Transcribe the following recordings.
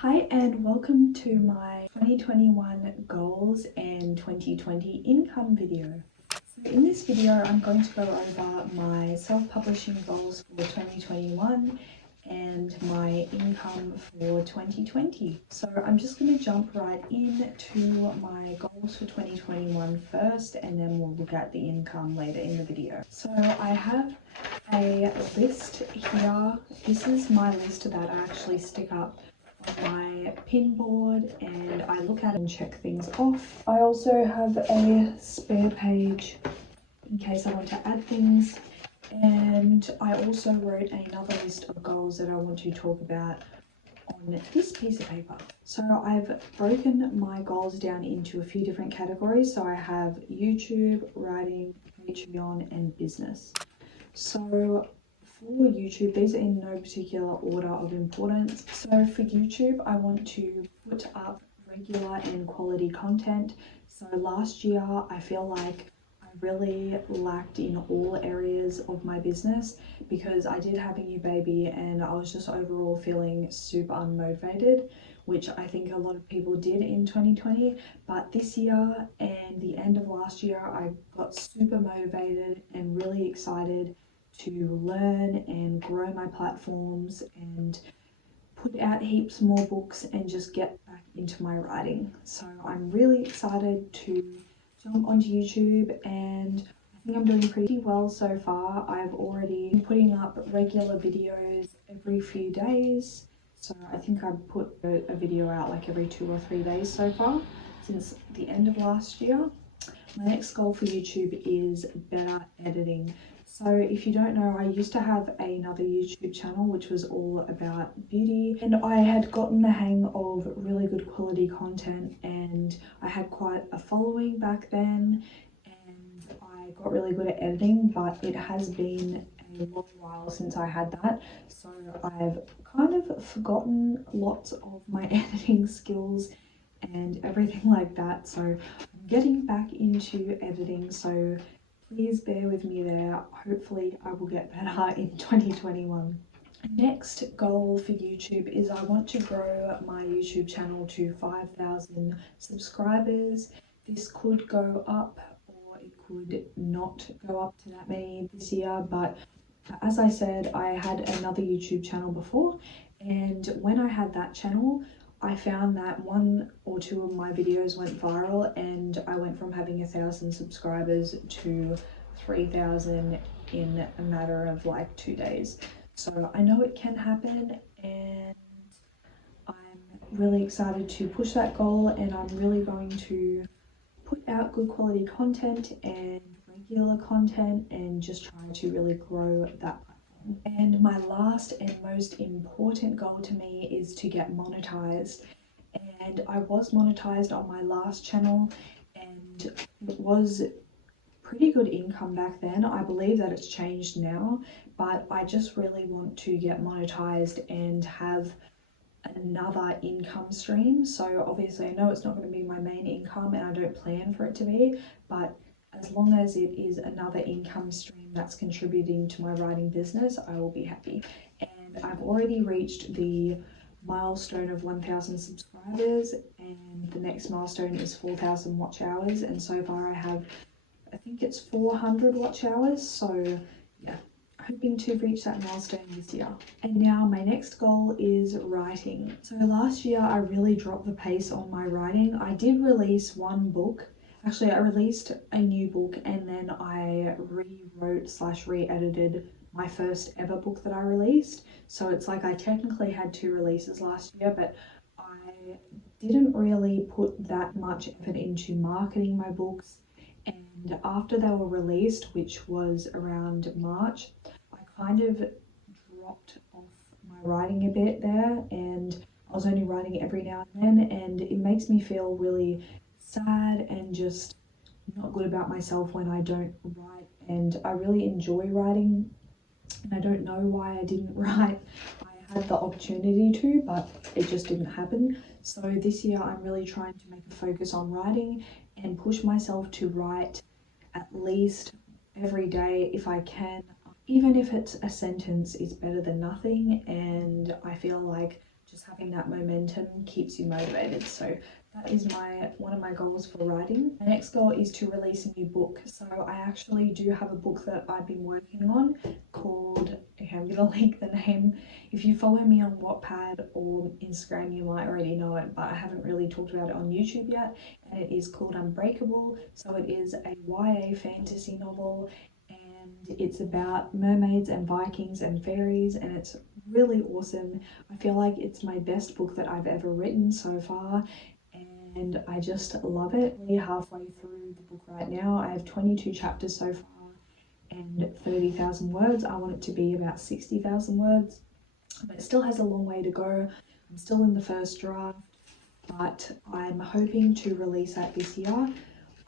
Hi and welcome to my 2021 goals and 2020 income video. So in this video I'm going to go over my self-publishing goals for 2021 and my income for 2020. So I'm just going to jump right into my goals for 2021 first, and then we'll look at the income later in the video. So I have a list here. This is my list that I actually stick up on my pin board and I look at it and check things off. I also have a spare page in case I want to add things, and I also wrote another list of goals that I want to talk about on this piece of paper. So I've broken my goals down into a few different categories. So I have YouTube, writing, Patreon and business. So for YouTube, these are in no particular order of importance. So for YouTube, I want to put up regular and quality content. So last year, I feel like I really lacked in all areas of my business because I did have a new baby and I was just overall feeling super unmotivated, which I think a lot of people did in 2020. But this year and the end of last year, I got super motivated and really excited to learn and grow my platforms and put out heaps more books and just get back into my writing. So I'm really excited to jump onto YouTube, and I think I'm doing pretty well so far. I've already been putting up regular videos every few days. So I think I put a video out like every 2 or 3 days so far since the end of last year. My next goal for YouTube is better editing. So if you don't know, I used to have another YouTube channel which was all about beauty, and I had gotten the hang of really good quality content and I had quite a following back then and I got really good at editing, but it has been a long while since I had that. So I've kind of forgotten lots of my editing skills and everything like that. So I'm getting back into editing, so please bear with me there. Hopefully I will get better in 2021. Next goal for YouTube is I want to grow my YouTube channel to 5,000 subscribers. This could go up or it could not go up to that many this year, but as I said, I had another YouTube channel before, and when I had that channel, I found that 1 or 2 of my videos went viral and I went from having 1,000 subscribers to 3,000 in a matter of like 2 days. So I know it can happen and I'm really excited to push that goal, and I'm really going to put out good quality content and regular content and just try to really grow that platform. And my last and most important goal to me is to get monetized. And I was monetized on my last channel and it was pretty good income back then. I believe that it's changed now, but I just really want to get monetized and have another income stream. So obviously I know it's not going to be my main income and I don't plan for it to be, but as long as it is another income stream that's contributing to my writing business, I will be happy. And I've already reached the milestone of 1,000 subscribers, and the next milestone is 4,000 watch hours, and so far I have, I think it's 400 watch hours. So yeah, hoping to reach that milestone this year. And now my next goal is writing. So last year I really dropped the pace on my writing. I did release one book. Actually, I released a new book and then I rewrote / re-edited my first ever book that I released. So it's like I technically had 2 releases last year, but I didn't really put that much effort into marketing my books. And after they were released, which was around March, I kind of dropped off my writing a bit there, and I was only writing every now and then, and it makes me feel really sad and just not good about myself when I don't write. And I really enjoy writing, and I don't know why I didn't write. I had the opportunity to, but it just didn't happen. So this year I'm really trying to make a focus on writing and push myself to write at least every day if I can. Even if it's a sentence, it's better than nothing, and I feel like just having that momentum keeps you motivated. So that is one of my goals for writing. My next goal is to release a new book. So I actually do have a book that I've been working on called, okay, I'm gonna link the name. If you follow me on Wattpad or Instagram, you might already know it, but I haven't really talked about it on YouTube yet. And it is called Unbreakable. So it is a YA fantasy novel, and it's about mermaids and Vikings and fairies, and it's really awesome. I feel like it's my best book that I've ever written so far, and I just love it. We're halfway through the book right now. I have 22 chapters so far and 30,000 words. I want it to be about 60,000 words, but it still has a long way to go. I'm still in the first draft, but I'm hoping to release that this year.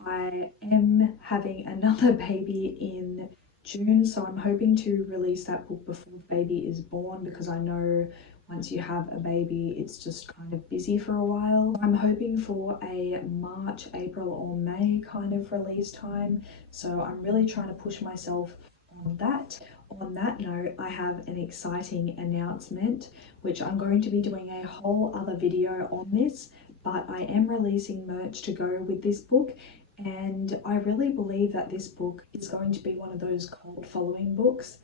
I am having another baby in June, so I'm hoping to release that book before the baby is born, because I know once you have a baby it's just kind of busy for a while. I'm hoping for a March, April or May kind of release time, so I'm really trying to push myself on that. On that note, I have an exciting announcement, which I'm going to be doing a whole other video on this, but I am releasing merch to go with this book. And I really believe that this book is going to be one of those cult following books,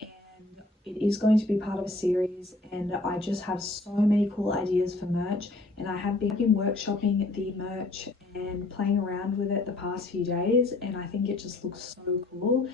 and it is going to be part of a series, and I just have so many cool ideas for merch, and I have been workshopping the merch and playing around with it the past few days, and I think it just looks so cool.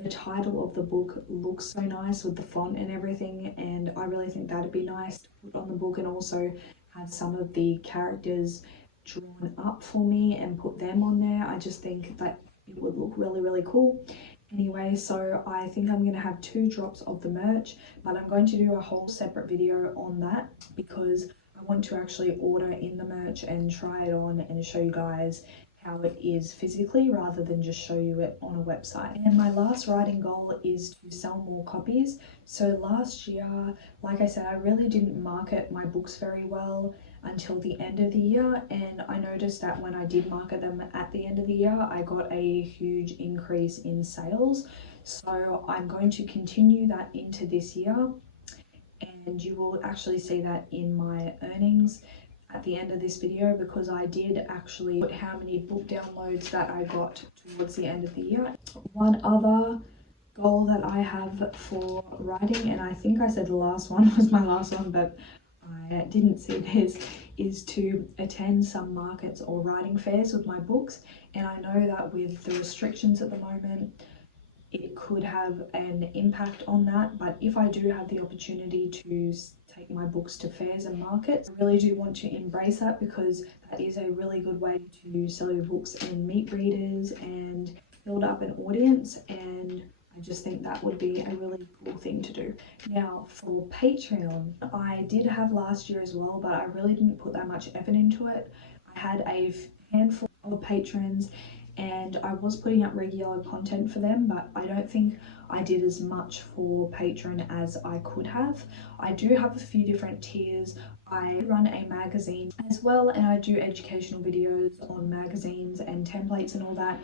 The title of the book looks so nice with the font and everything, and I really think that'd be nice to put on the book, and also have some of the characters drawn up for me and put them on there. I just think that it would look really cool. Anyway, so I think I'm going to have 2 drops of the merch, but I'm going to do a whole separate video on that because I want to actually order in the merch and try it on and show you guys how it is physically rather than just show you it on a website. And my last writing goal is to sell more copies. So last year, like I said, I really didn't market my books very well until the end of the year, and I noticed that when I did market them at the end of the year, I got a huge increase in sales. So I'm going to continue that into this year, and you will actually see that in my earnings at the end of this video, because I did actually put how many book downloads that I got towards the end of the year. One other goal that I have for writing, and I think I said the last one was my last one, but I didn't see this, is to attend some markets or writing fairs with my books. And I know that with the restrictions at the moment, it could have an impact on that, but if I do have the opportunity to take my books to fairs and markets, I really do want to embrace that, because that is a really good way to sell your books and meet readers and build up an audience, and I just think that would be a really cool thing to do. Now for Patreon, I did have last year as well, but I really didn't put that much effort into it. I had a handful of patrons and I was putting up regular content for them, but I don't think I did as much for Patreon as I could have. I do have a few different tiers. I run a magazine as well, and I do educational videos on magazines and templates and all that.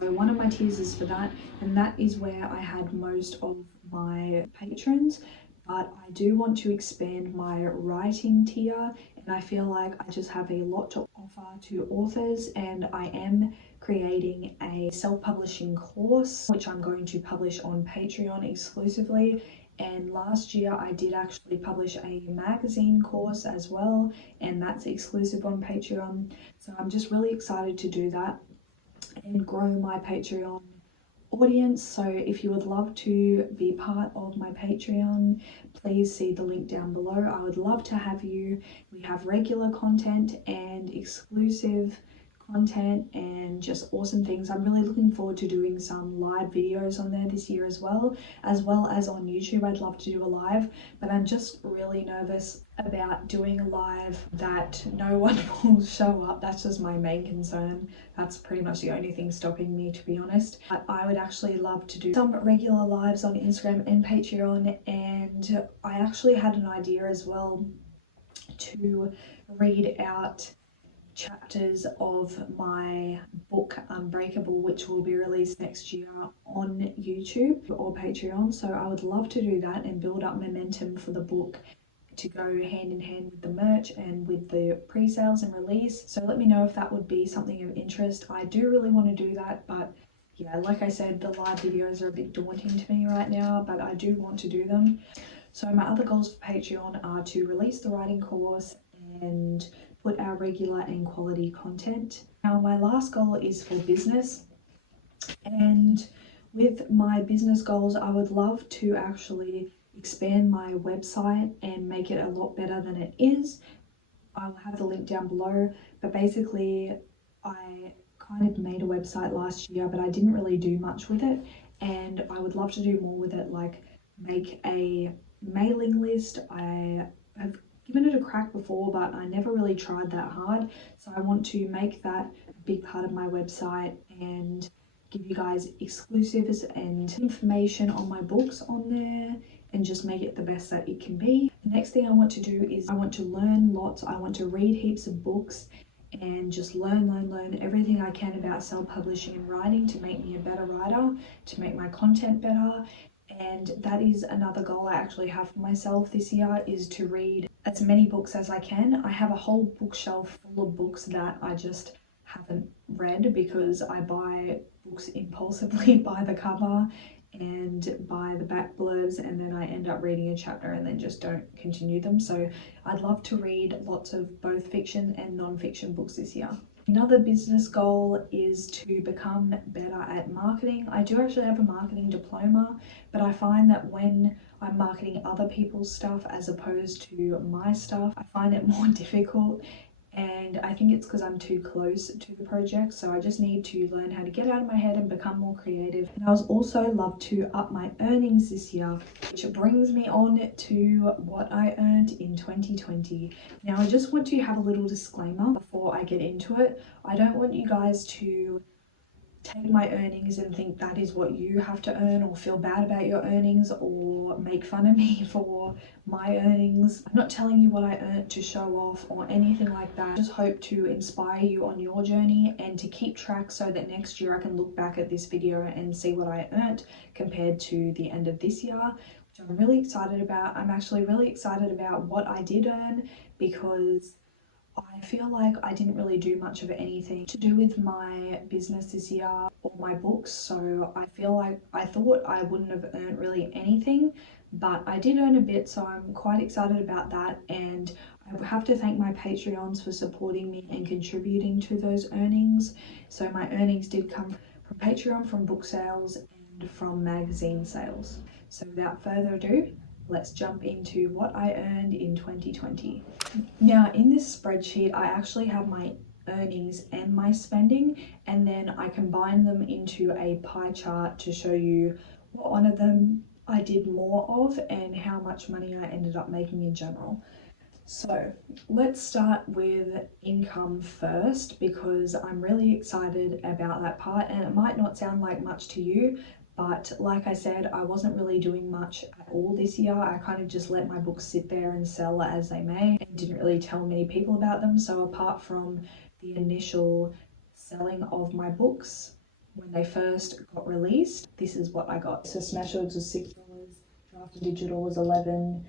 So one of my tiers is for that, and that is where I had most of my patrons. But I do want to expand my writing tier, and I feel like I just have a lot to offer to authors, and I am creating a self-publishing course which I'm going to publish on Patreon exclusively. And last year I did actually publish a magazine course as well, and that's exclusive on Patreon. So I'm just really excited to do that and grow my Patreon audience. So if you would love to be part of my Patreon, please see the link down below. I would love to have you. We have regular content and exclusive content and just awesome things. I'm really looking forward to doing some live videos on there this year as well as on YouTube. I'd love to do a live, but I'm just really nervous about doing a live that no one will show up. That's just my main concern. That's pretty much the only thing stopping me, to be honest. But I would actually love to do some regular lives on Instagram and Patreon, and I actually had an idea as well to read out chapters of my book Unbreakable, which will be released next year on YouTube or Patreon. So I would love to do that and build up momentum for the book to go hand in hand with the merch and with the pre-sales and release. So let me know if that would be something of interest. I do really want to do that, but yeah, like I said, the live videos are a bit daunting to me right now, but I do want to do them. So my other goals for Patreon are to release the writing course and put out regular and quality content. Now my last goal is for business, and with my business goals I would love to actually expand my website and make it a lot better than it is. I'll have the link down below, but basically I kind of made a website last year but I didn't really do much with it, and I would love to do more with it, like make a mailing list. I have given it a crack before but I never really tried that hard, so I want to make that a big part of my website and give you guys exclusives and information on my books on there and just make it the best that it can be. The next thing I want to do is I want to learn lots. I want to read heaps of books and just learn everything I can about self-publishing and writing to make me a better writer, to make my content better. And that is another goal I actually have for myself this year, is to read as many books as I can. I have a whole bookshelf full of books that I just haven't read because I buy books impulsively by the cover and by the back blurbs, and then I end up reading a chapter and then just don't continue them. So I'd love to read lots of both fiction and non-fiction books this year. Another business goal is to become better at marketing. I do actually have a marketing diploma, but I find that when I'm marketing other people's stuff as opposed to my stuff, I find it more difficult, and I think it's because I'm too close to the project, so I just need to learn how to get out of my head and become more creative. And I would also love to up my earnings this year, which brings me on to what I earned in 2020. Now I just want to have a little disclaimer before I get into it. I don't want you guys to take my earnings and think that is what you have to earn, or feel bad about your earnings, or make fun of me for my earnings. I'm not telling you what I earned to show off or anything like that. I just hope to inspire you on your journey and to keep track so that next year I can look back at this video and see what I earned compared to the end of this year, which I'm really excited about. I'm actually really excited about what I did earn because I feel like I didn't really do much of anything to do with my business this year or my books, so I feel like I thought I wouldn't have earned really anything, but I did earn a bit, so I'm quite excited about that. And I have to thank my Patreons for supporting me and contributing to those earnings. So my earnings did come from Patreon, from book sales and from magazine sales. So without further ado, let's jump into what I earned in 2020. Now in this spreadsheet I actually have my earnings and my spending, and then I combine them into a pie chart to show you what one of them I did more of and how much money I ended up making in general. So let's start with income first, because I'm really excited about that part, and it might not sound like much to you, but like I said, I wasn't really doing much at all this year. I kind of just let my books sit there and sell as they may and didn't really tell many people about them. So apart from the initial selling of my books when they first got released, this is what I got. So Smashwords was $6, Drafted Digital was $11,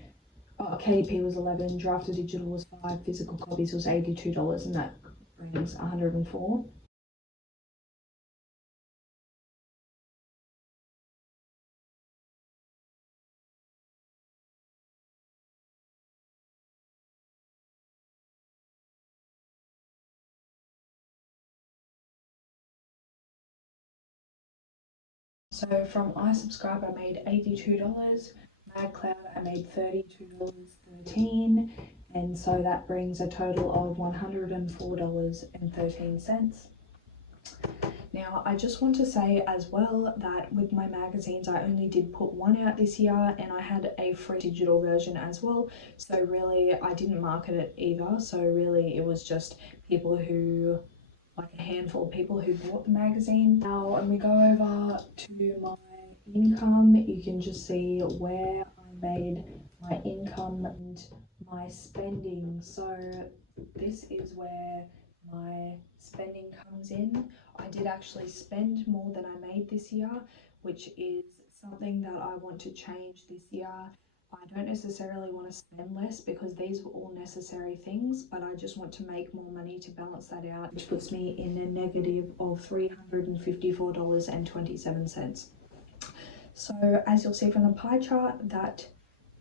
KDP was $11, Drafted Digital was $5, physical copies was $82, and that brings $104. So from iSubscribe I made $82, Magcloud I made $32.13, and so that brings a total of $104.13. Now I just want to say as well that with my magazines I only did put one out this year, and I had a free digital version as well, so really I didn't market it either. So really it was just people who, like a handful of people who bought the magazine. Now when we go over to my income, you can just see where I made my income and my spending. So this is where my spending comes in. I did actually spend more than I made this year, which is something that I want to change this year. I don't necessarily want to spend less because these were all necessary things, but I just want to make more money to balance that out, which puts me in a negative of $354.27. So as you'll see from the pie chart, that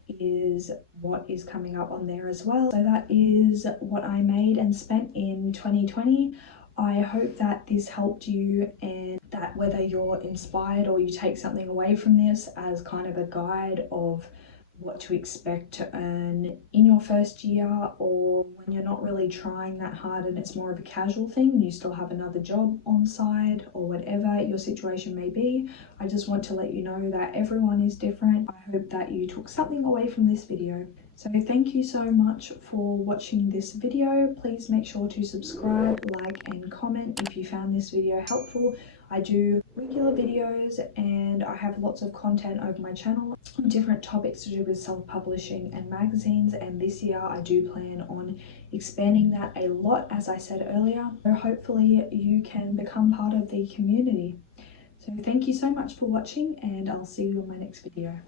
is what is coming up on there as well. So that is what I made and spent in 2020. I hope that this helped you, and that whether you're inspired or you take something away from this as kind of a guide of what to expect to earn in your first year, or when you're not really trying that hard and it's more of a casual thing, you still have another job on side or whatever your situation may be. I just want to let you know that everyone is different. I hope that you took something away from this video. So thank you so much for watching this video. Please make sure to subscribe, like and comment if you found this video helpful. I do regular videos and I have lots of content over my channel on different topics to do with self-publishing and magazines, and this year I do plan on expanding that a lot, as I said earlier. So hopefully you can become part of the community. So thank you so much for watching, and I'll see you in my next video.